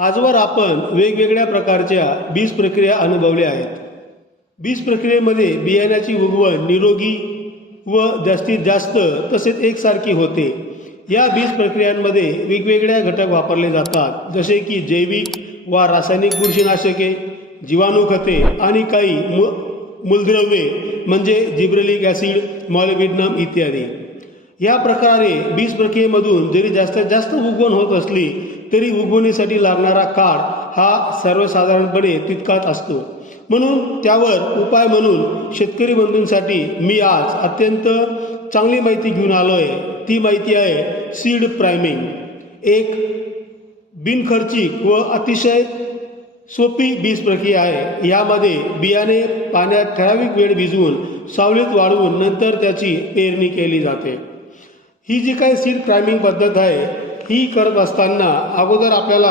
आजवर आपण वेगवेगळ्या प्रकारच्या बीज प्रक्रिया अनुभवल्या आहेत. बीज प्रक्रियेमध्ये बियाण्याची उगवण निरोगी व जास्तीत जास्त तसेच एकसारखी होते. या बीज प्रक्रियांमध्ये वेगवेगळ्या घटक वापरले जातात, जसे की जैविक व रासायनिक बुरशीनाशके, जीवाणू खते आणि काही मूलद्रव्ये म्हणजे जिब्रेलिक ॲसिड, मॉलिब्डेनम इत्यादी. या प्रकारे बीज प्रक्रियेमधून जरी जास्तीत जास्त उगवण होत असली तरी उगवणीसाठी लागणारा काळ हा सर्वसाधारणपणे तितकाच असतो. म्हणून त्यावर उपाय म्हणून शेतकरी बंधूंसाठी मी आज अत्यंत चांगली माहिती घेऊन आलो आहे. ती माहिती आहे सीड प्रायमिंग. एक बिनखर्चिक व अतिशय सोपी बीज प्रक्रिया आहे. यामध्ये बियाणे पाण्यात ठराविक वेळ भिजवून सावलीत वाळवून नंतर त्याची पेरणी केली जाते. ही जी काही सीड प्रायमिंग पद्धत आहे ही करत असताना अगोदर आपल्याला